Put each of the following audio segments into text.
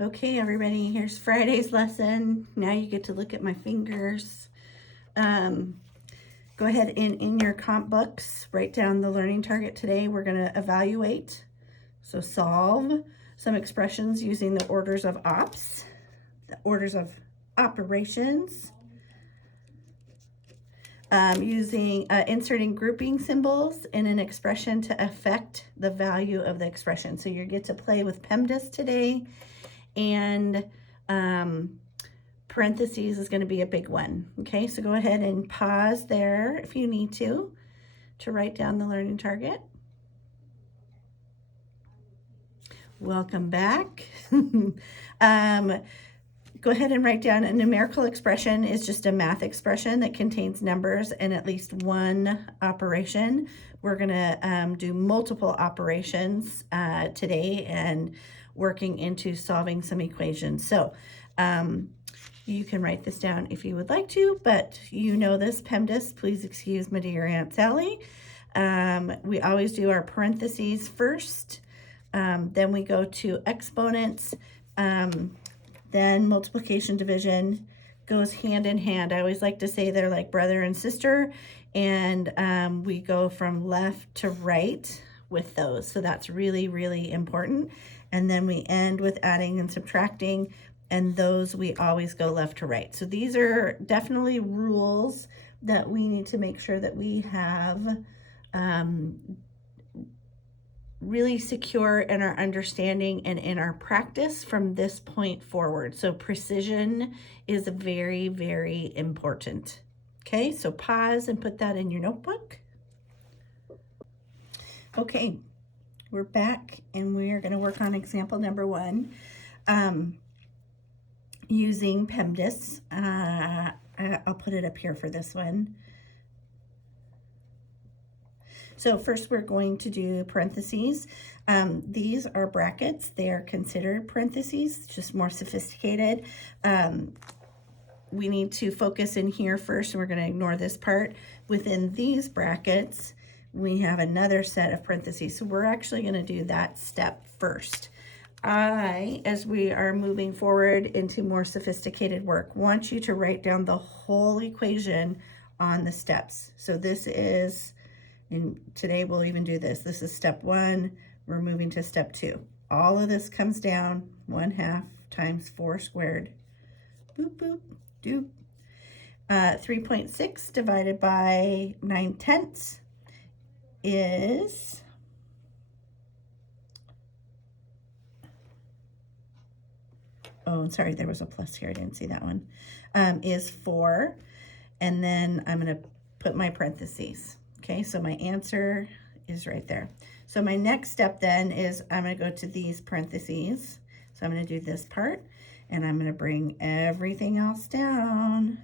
Okay, everybody, here's Friday's lesson. Now you get to look at my fingers. Go ahead and in your comp books, write down the learning target today. We're going to evaluate. So solve some expressions using the orders of ops, the orders of operations, using inserting grouping symbols in an expression to affect the value of the expression. So you get to play with PEMDAS today, and parentheses is going to be a big one. Okay, so go ahead and pause there if you need to write down the learning target. Welcome back. Go ahead and write down a numerical expression is just a math expression that contains numbers and at least one operation. We're going to do multiple operations today and working into solving some equations. So you can write this down if you would like to, but you know this, PEMDAS, please excuse my dear Aunt Sally. We always do our parentheses first. Then we go to exponents. Then multiplication, division goes hand in hand. I always like to say they're like brother and sister, and we go from left to right with those. So that's really, really important. And then we end with adding and subtracting, and those we always go left to right. So these are definitely rules that we need to make sure that we have really secure in our understanding and in our practice from this point forward. So precision is very, very important. Okay, so pause and put that in your notebook. Okay, we're back and we are going to work on example number 1 using PEMDAS. I'll put it up here for this one. So first we're going to do parentheses. These are brackets. They are considered parentheses, just more sophisticated. We need to focus in here first, and we're going to ignore this part. Within these brackets, we have another set of parentheses. So we're actually going to do that step first. As we are moving forward into more sophisticated work, want you to write down the whole equation on the steps. So this is, and today we'll even do this. This is step 1. We're moving to step 2. All of this comes down 1/2 times 4 squared. Boop, boop, doop. 3.6 divided by 9/10 is sorry, there was a plus here. I didn't see that one. Is 4. And then I'm going to put my parentheses. Okay, so my answer is right there. So my next step then is I'm going to go to these parentheses. So I'm going to do this part, and I'm going to bring everything else down.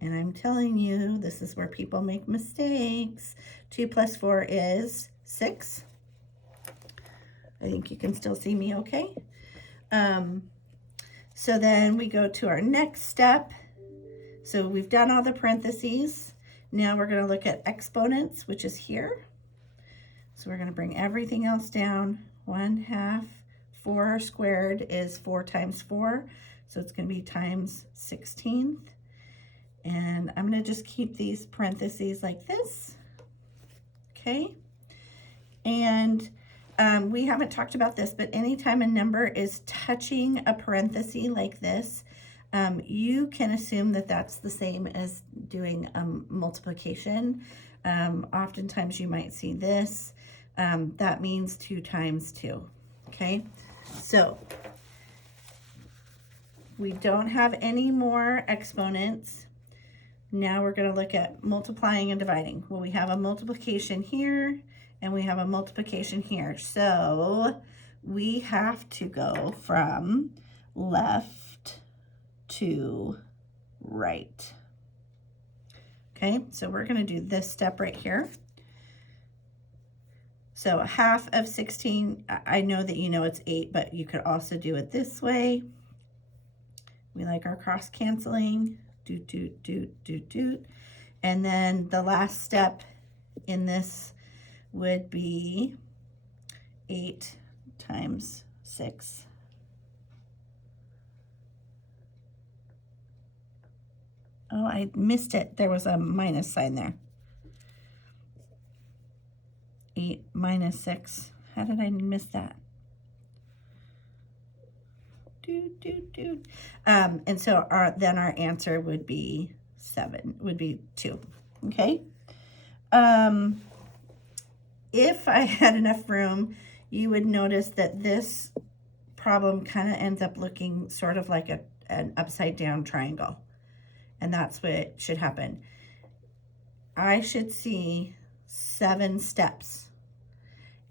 And I'm telling you, this is where people make mistakes. 2 plus 4 is 6. I think you can still see me okay. So then we go to our next step. So we've done all the parentheses. Now we're going to look at exponents, which is here. So we're going to bring everything else down. 1/2. 4 squared is 4 times 4. So it's going to be times 16th. And I'm going to just keep these parentheses like this. Okay. And we haven't talked about this, but anytime a number is touching a parenthesis like this, you can assume that that's the same as doing multiplication. Oftentimes you might see this. That means 2 times 2. Okay, so we don't have any more exponents. Now we're going to look at multiplying and dividing. Well, we have a multiplication here and we have a multiplication here. So we have to go from left to right. Okay, so we're going to do this step right here. So 1/2 of 16, I know that you know it's 8, but you could also do it this way. We like our cross canceling. Doot, doot, doot, doot, doot. And then the last step in this would be 8 times 6. Oh, I missed it. There was a minus sign there. 8 minus 6. How did I miss that? And so then our answer would be 2. Okay. If I had enough room, you would notice that this problem kind of ends up looking sort of like an upside down triangle. And that's what should happen. I should see 7 steps.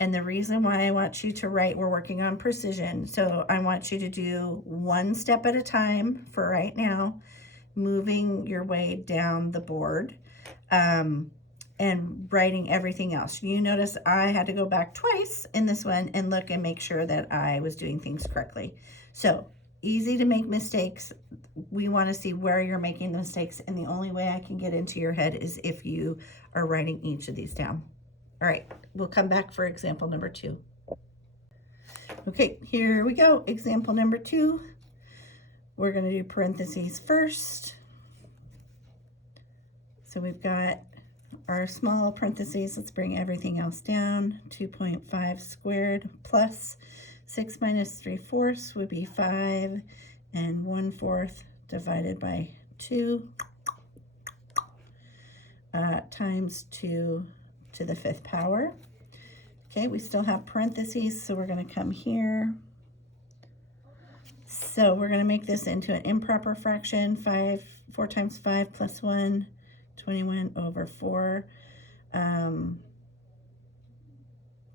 And the reason why I want you to write, we're working on precision. So I want you to do 1 step at a time for right now, moving your way down the board, and writing everything else. You notice I had to go back twice in this one and look and make sure that I was doing things correctly. So easy to make mistakes. We want to see where you're making the mistakes. And the only way I can get into your head is if you are writing each of these down. All right, we'll come back for example number 2. Okay, here we go. Example number 2. We're going to do parentheses first. So we've got our small parentheses. Let's bring everything else down. 2.5 squared plus 6 minus 3/4 would be 5, and 1/4 divided by 2 times 2 to the 5th power. Okay, we still have parentheses, so we're going to come here. So we're going to make this into an improper fraction. 4 times 5 plus 1, 21 over 4,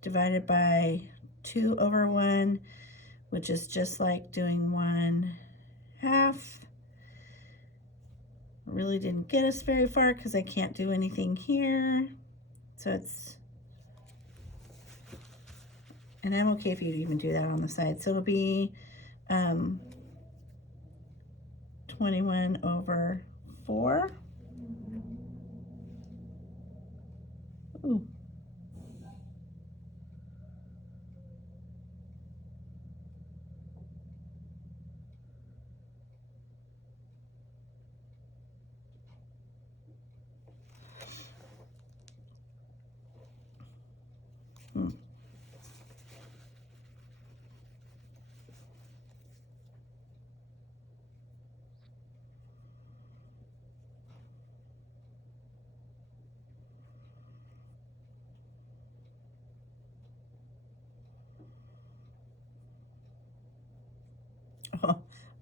divided by 2 over 1, which is just like doing 1/2. Really didn't get us very far because I can't do anything here. So it's, and I'm okay if you even do that on the side. So it'll be 21 over 4. Ooh.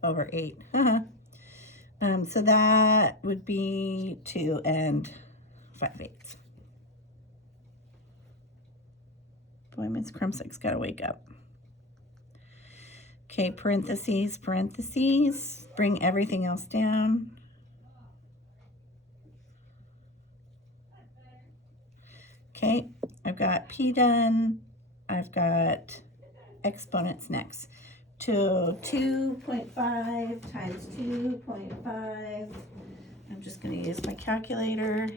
Over 8. So that would be 2 and 5/8. Boy, Miss Krumsick's got to wake up. Okay, parentheses, parentheses. Bring everything else down. Okay, I've got P done. I've got exponents next. To 2.5 times 2.5. I'm just going to use my calculator,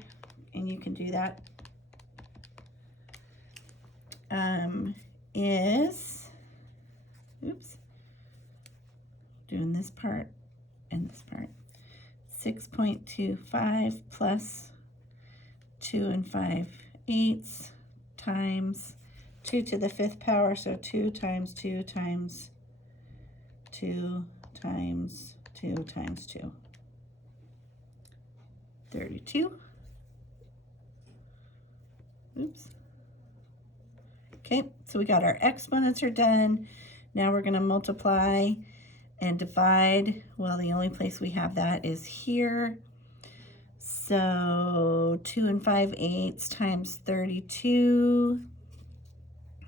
and you can do that. Is, oops, doing this part and this part. 6.25 plus 2 and 5/8 times 2 to the 5th power, so 2 times 2 times 2 times 2 times 2. 32. Oops. Okay, so we got our exponents are done. Now we're going to multiply and divide. Well, the only place we have that is here. So 2 and 5/8 times 32.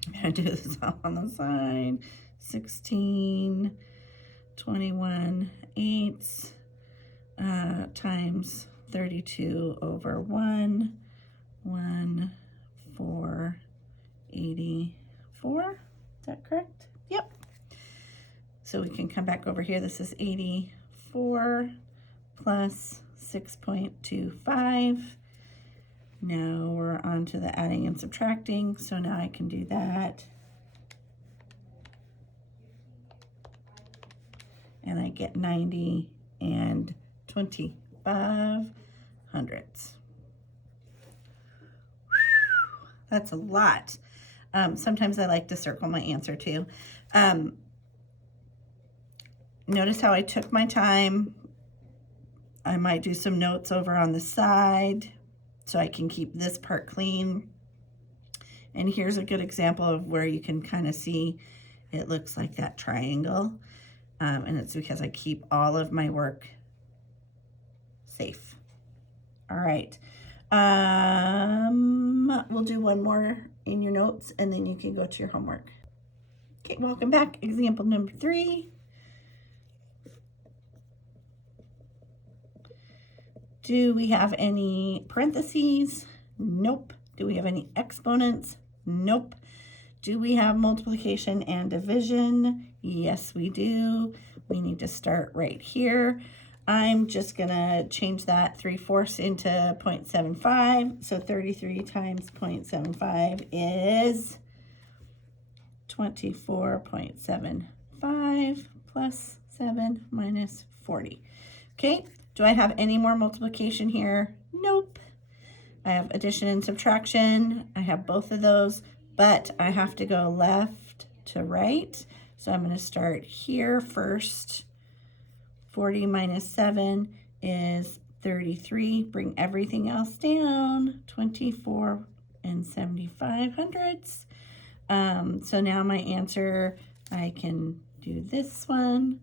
I'm going to do this all on the side. 16, 21/8 times 32 over 1, 484. Is that correct? Yep. So we can come back over here. This is 84 plus 6.25. Now we're on to the adding and subtracting. So now I can do that. And I get 90 and 20. hundredths. That's a lot. Sometimes I like to circle my answer too. Notice how I took my time. I might do some notes over on the side so I can keep this part clean. And here's a good example of where you can kind of see it looks like that triangle. And it's because I keep all of my work safe. All right. We'll do one more in your notes and then you can go to your homework. Okay, welcome back. Example number 3. Do we have any parentheses? Nope. Do we have any exponents? Nope. Do we have multiplication and division? Yes, we do. We need to start right here. I'm just gonna change that 3/4 into 0.75. So 33 times 0.75 is 24.75 plus 7 minus 40. Okay, do I have any more multiplication here? Nope. I have addition and subtraction. I have both of those, but I have to go left to right. So I'm going to start here first. 40 minus 7 is 33. Bring everything else down. 24 and 75 hundredths. So now my answer, I can do this one.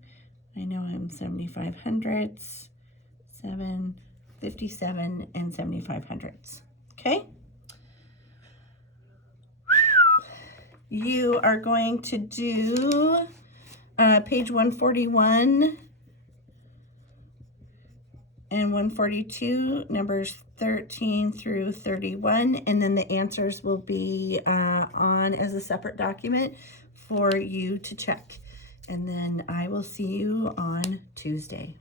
I know I'm 75 hundredths. 57 and 75 hundredths. Okay. You are going to do page 141 and 142, numbers 13 through 31, and then the answers will be on as a separate document for you to check. And then I will see you on Tuesday.